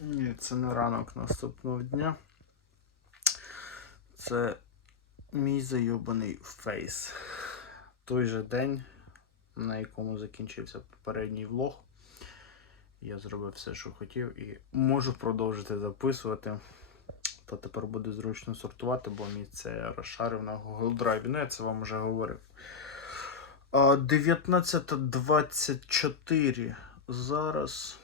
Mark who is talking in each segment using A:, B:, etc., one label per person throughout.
A: Ні, це не ранок наступного дня. Це мій зайобаний фейс. Той же день, на якому закінчився попередній влог. Я зробив все, що хотів, і можу продовжити записувати. То тепер буде зручно сортувати, бо місце я розшарив на Google Drive. Ну, я це вам вже говорив. 19.24. Зараз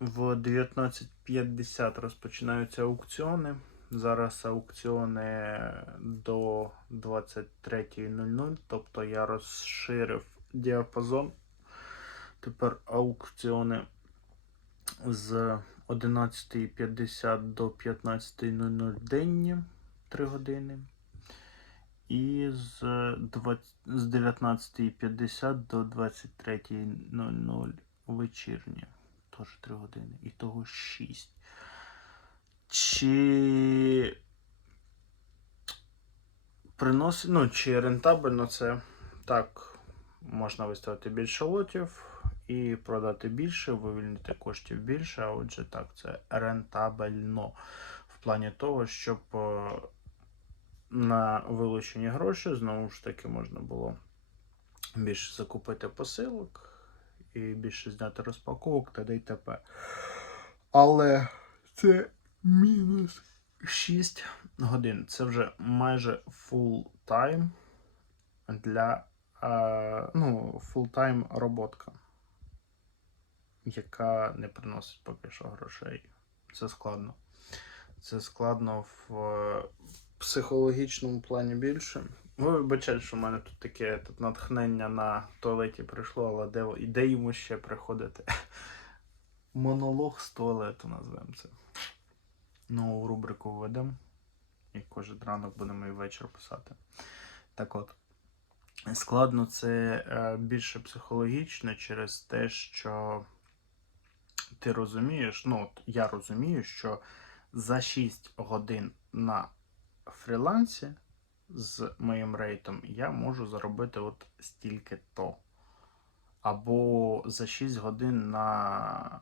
A: в 19.50 розпочинаються аукціони. Зараз аукціони до 23.00, тобто я розширив діапазон. Тепер аукціони з 11.50 до 15.00 денні 3 години. І з, з 19.50 до 23.00 вечірні. Теж 3 години. І того 6. Чи приносить, ну, чи рентабельно це так, можна виставити більше лотів і продати більше, вивільнити коштів більше, а отже, так, це рентабельно в плані того, щоб е, на вилучені гроші знову ж таки можна було більше закупити посилок і більше зняти розпаковок та й т.п. Але це мінус 6 годин. Це вже майже full тайм для е, ну, full тайм роботка, яка не приносить поки що грошей. Це складно. Це складно в е, психологічному плані більше. Ви вибачайте, що в мене тут таке тут натхнення на туалеті прийшло, але де, де йому ще приходити? Монолог з туалету назвемо це. Нову рубрику введемо. І кожен ранок будемо і вечір писати. Так от. Складно це е, більше психологічно через те, що ти розумієш, ну, от я розумію, що за 6 годин на фрілансі з моїм рейтом я можу заробити от стільки то. Або за 6 годин на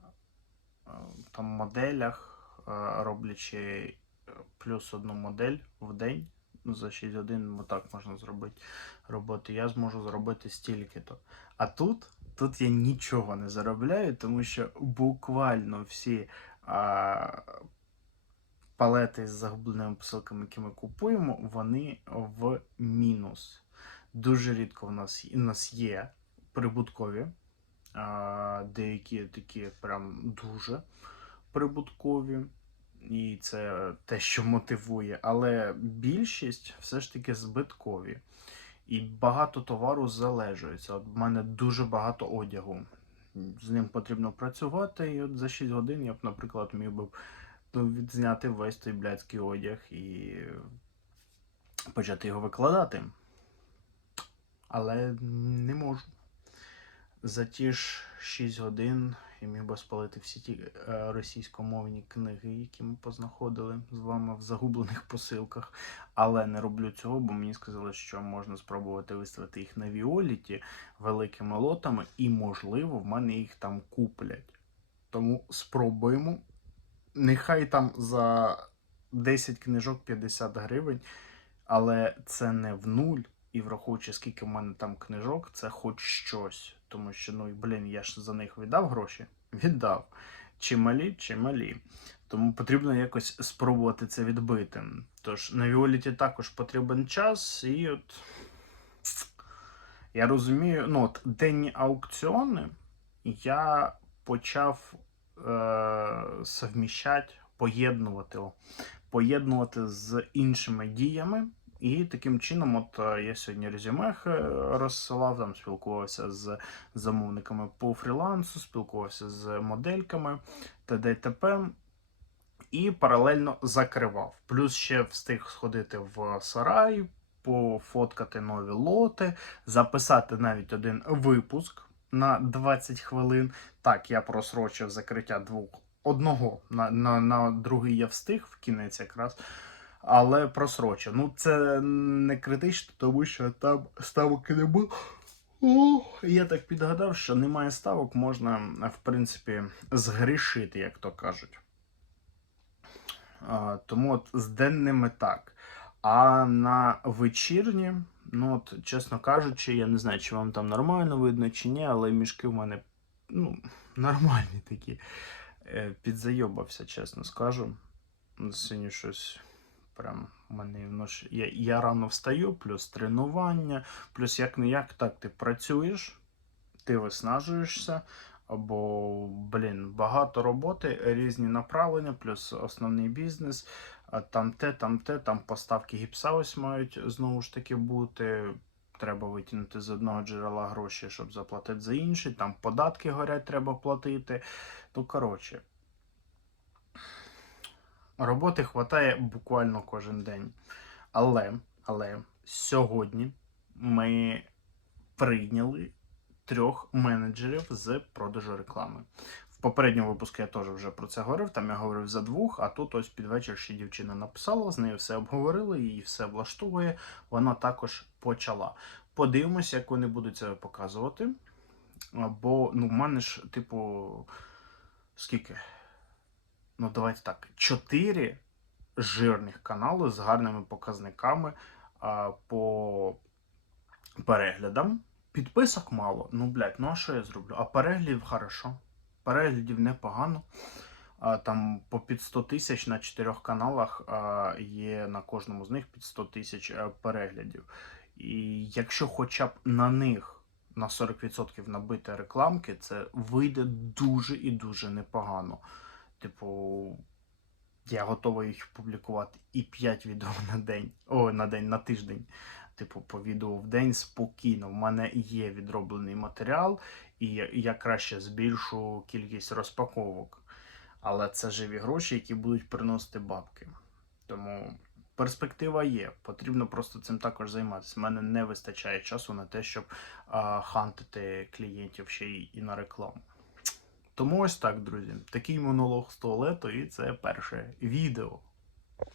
A: е, там, моделях, е, роблячи е, плюс одну модель в день. ну, За 6 годин так можна зробити роботи. Я зможу зробити стільки-то. А тут, тут я нічого не заробляю, тому що буквально всі палети з загубленими посилками, які ми купуємо, вони в мінус. Дуже рідко в нас, у нас є прибуткові, деякі такі прям дуже прибуткові. І це те, що мотивує, але більшість все ж таки збиткові. І багато товару залежується. От в мене дуже багато одягу. З ним потрібно працювати. І от за 6 годин я б, наприклад, міг би відзняти весь той блядський одяг і почати його викладати. Але не можу. За ті ж 6 годин я міг би спалити всі ті е, російськомовні книги, які ми познаходили з вами в загублених посилках. Але не роблю цього, бо мені сказали, що можна спробувати виставити їх на Віоліті великими лотами, і, можливо, в мене їх там куплять. Тому спробуємо. Нехай там за 10 книжок 50 гривень, але це не в нуль. І враховуючи, скільки в мене там книжок, це хоч щось. Тому що, ну, блін, я ж за них віддав гроші? Віддав. Чи малі, чи малі. Тому потрібно якось спробувати це відбити. Тож на Віоліті також потрібен час, і от я розумію, ну от денні аукціони я почав совміщати, поєднувати, поєднувати з іншими діями. І таким чином, от е, я сьогодні резюме е, розсилав, там спілкувався з замовниками по фрілансу, спілкувався з модельками т.д. і т.п. І паралельно закривав. Плюс ще встиг сходити в сарай, пофоткати нові лоти, записати навіть один випуск на 20 хвилин. Так, я просрочив закриття двох одного на, на, на другий я встиг в кінець якраз але просрочив. Ну, це не критично, тому що там ставок не було. Я так підгадав, що немає ставок, можна, в принципі, згрішити, як то кажуть. Тому от з денними так. А на вечірні, ну от, чесно кажучи, я не знаю, чи вам там нормально видно, чи ні, але мішки в мене ну, нормальні такі. Е, Підзайобався, чесно скажу. Сьогодні щось прям у мене вночі. Я, я рано встаю, плюс тренування, плюс як не як так ти працюєш, ти виснажуєшся. Або, блін, багато роботи, різні направлення, плюс основний бізнес, там те, там те, там поставки гіпса ось мають знову ж таки бути. Треба витягнути з одного джерела гроші, щоб заплатити за інший, там податки горять, треба платити. Ну, коротше, роботи хватає буквально кожен день. Але, але сьогодні ми прийняли трьох менеджерів з продажу реклами. В попередньому випуску я теж вже про це говорив. Там я говорив за двох, а тут ось під вечір ще дівчина написала, з нею все обговорили, її все влаштовує. Вона також почала. Подивимося, як вони будуть це показувати. Бо ну, в мене ж, типу, скільки? Ну, давайте так, чотири жирних канали з гарними показниками а, по переглядам. Підписок мало. Ну, блядь, ну а що я зроблю? А переглядів хорошо. Переглядів непогано. Там по під 100 тисяч на чотирьох каналах є на кожному з них під 100 тисяч е, переглядів. І якщо хоча б на них на 40% набити рекламки, це вийде дуже і дуже непогано. Типу, я готовий їх публікувати і 5 відео на день. О, на день, на тиждень. Типу, по відео в день спокійно. В мене є відроблений матеріал, і я- краще збільшу кількість розпаковок. Але це живі гроші, які будуть приносити бабки. Тому перспектива є. Потрібно просто цим також займатися. У мене не вистачає часу на те, щоб а, хантити клієнтів ще й і на рекламу. Тому ось так, друзі. Такий монолог з туалету, і це перше відео.